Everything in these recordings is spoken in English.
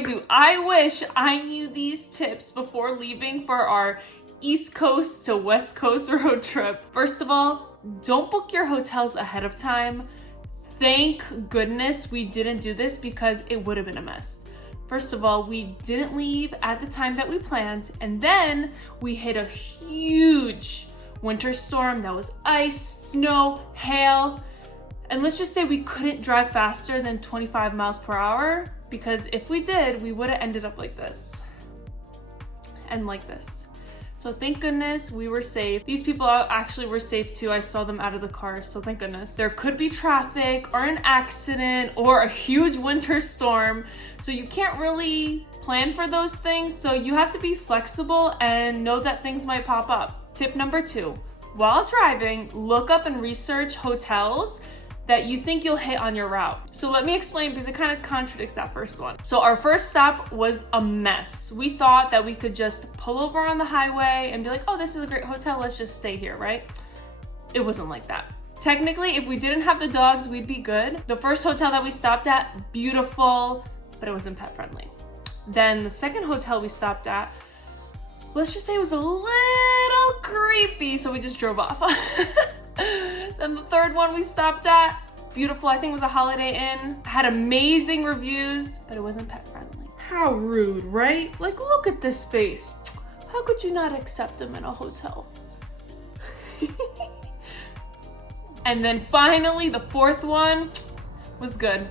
I do. I wish I knew these tips before leaving for our East Coast to West Coast road trip. First of all, don't book your hotels ahead of time. Thank goodness we didn't do this because it would have been a mess. First of all, we didn't leave at the time that we planned, and then we hit a huge winter storm that was ice, snow, hail, and let's just say we couldn't drive faster than 25 miles per hour, because if we did, we would have ended up like this and like this. So thank goodness we were safe. These people actually were safe too. I saw them out of the car, so thank goodness. There could be traffic or an accident or a huge winter storm, so you can't really plan for those things. So you have to be flexible and know that things might pop up. Tip number 2, while driving, look up and research hotels that you think you'll hit on your route. So let me explain, because it kind of contradicts that first one. So our first stop was a mess. We thought that we could just pull over on the highway and be like, oh, this is a great hotel, let's just stay here, right? It wasn't like that. Technically, if we didn't have the dogs, we'd be good. The first hotel that we stopped at, beautiful, but it wasn't pet friendly. Then the second hotel we stopped at, let's just say it was a little creepy, so we just drove off. Then the third one we stopped at, beautiful, I think it was a Holiday Inn. Had amazing reviews, but it wasn't pet friendly. How rude, right? Like, look at this face. How could you not accept them in a hotel? And then finally, the fourth one was good.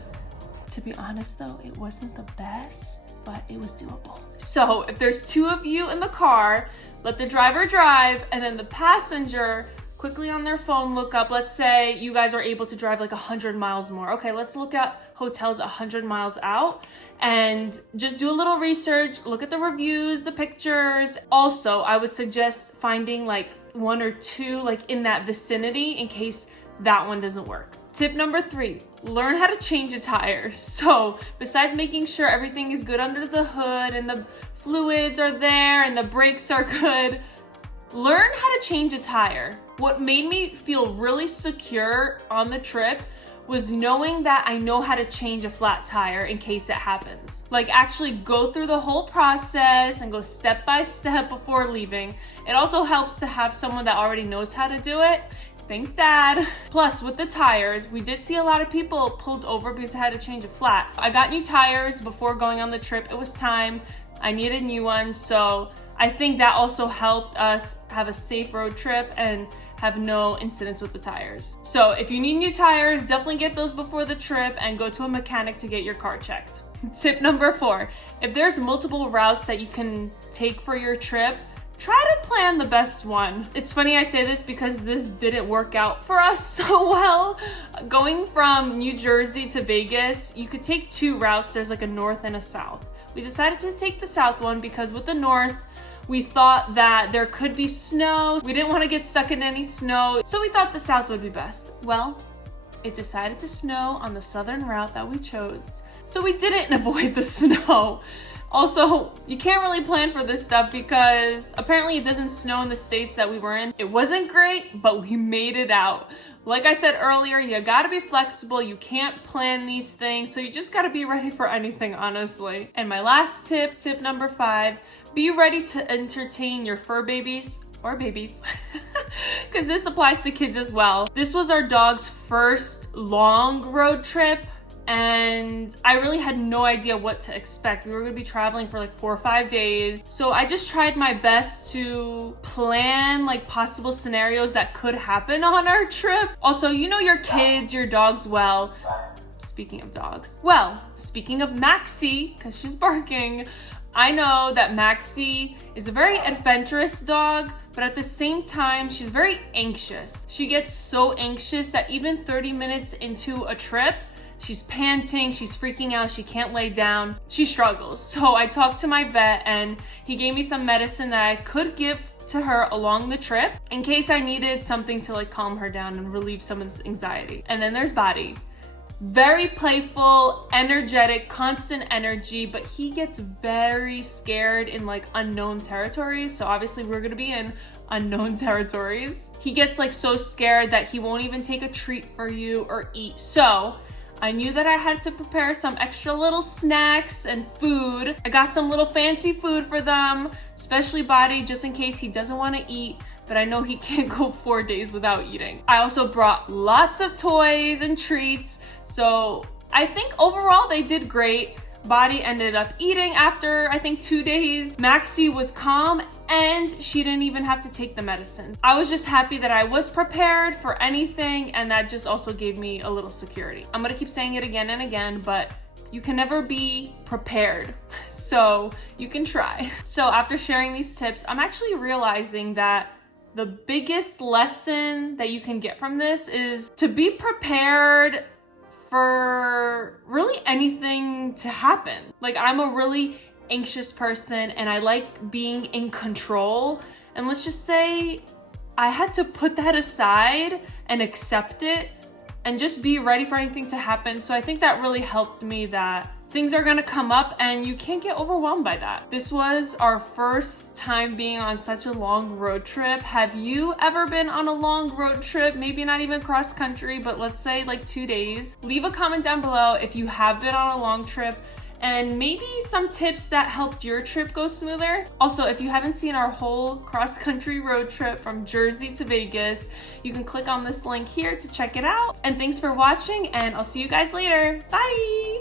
To be honest though, it wasn't the best, but it was doable. So if there's 2 of you in the car, let the driver drive, and then the passenger quickly on their phone look up. Let's say you guys are able to drive like 100 miles more. Okay, let's look at hotels 100 miles out and just do a little research, look at the reviews, the pictures. Also, I would suggest finding like 1 or 2 like in that vicinity in case that one doesn't work. Tip number 3, learn how to change a tire. So besides making sure everything is good under the hood and the fluids are there and the brakes are good, learn how to change a tire. What made me feel really secure on the trip was knowing that I know how to change a flat tire in case it happens. Like, actually go through the whole process and go step by step before leaving. It also helps to have someone that already knows how to do it. Thanks, Dad. Plus, with the tires, we did see a lot of people pulled over because I had to change a flat. I got new tires before going on the trip. It was time. I needed new ones, so I think that also helped us have a safe road trip and have no incidents with the tires. So if you need new tires, definitely get those before the trip and go to a mechanic to get your car checked. Tip number 4, if there's multiple routes that you can take for your trip, try to plan the best one. It's funny I say this because this didn't work out for us so well. Going from New Jersey to Vegas, you could take 2 routes. There's like a north and a south. We decided to take the south one because with the north, we thought that there could be snow. We didn't want to get stuck in any snow, so we thought the south would be best. Well, it decided to snow on the southern route that we chose, so we didn't avoid the snow. Also, you can't really plan for this stuff because apparently it doesn't snow in the states that we were in. It wasn't great, but we made it out. Like I said earlier, you gotta be flexible. You can't plan these things, so you just gotta be ready for anything, honestly. And my last tip, tip number 5, be ready to entertain your fur babies or babies, because this applies to kids as well. This was our dog's first long road trip, and I really had no idea what to expect. We were gonna be traveling for like 4 or 5 days. So I just tried my best to plan like possible scenarios that could happen on our trip. Also, you know your kids, your dogs well. Speaking of dogs. Well, speaking of Maxie, because she's barking, I know that Maxie is a very adventurous dog, but at the same time, she's very anxious. She gets so anxious that even 30 minutes into a trip, she's panting, she's freaking out, she can't lay down, she struggles. So I talked to my vet and he gave me some medicine that I could give to her along the trip in case I needed something to like calm her down and relieve some of this anxiety. And then there's Buddy. Very playful, energetic, constant energy, but he gets very scared in like unknown territories. So obviously we're gonna be in unknown territories. He gets like so scared that he won't even take a treat for you or eat. So I knew that I had to prepare some extra little snacks and food. I got some little fancy food for them, especially Body, just in case he doesn't want to eat, but I know he can't go 4 days without eating. I also brought lots of toys and treats, so I think overall they did great. Body ended up eating after, I think, 2 days. Maxie was calm and she didn't even have to take the medicine. I was just happy that I was prepared for anything, and that just also gave me a little security. I'm gonna keep saying it again and again, but you can never be prepared, so you can try. So after sharing these tips, I'm actually realizing that the biggest lesson that you can get from this is to be prepared for really anything to happen. Like, I'm a really anxious person and I like being in control. And let's just say I had to put that aside and accept it and just be ready for anything to happen. So I think that really helped me, that things are gonna come up and you can't get overwhelmed by that. This was our first time being on such a long road trip. Have you ever been on a long road trip? Maybe not even cross country, but let's say like 2 days. Leave a comment down below if you have been on a long trip and maybe some tips that helped your trip go smoother. Also, if you haven't seen our whole cross-country road trip from Jersey to Vegas, you can click on this link here to check it out. And thanks for watching, and I'll see you guys later. Bye!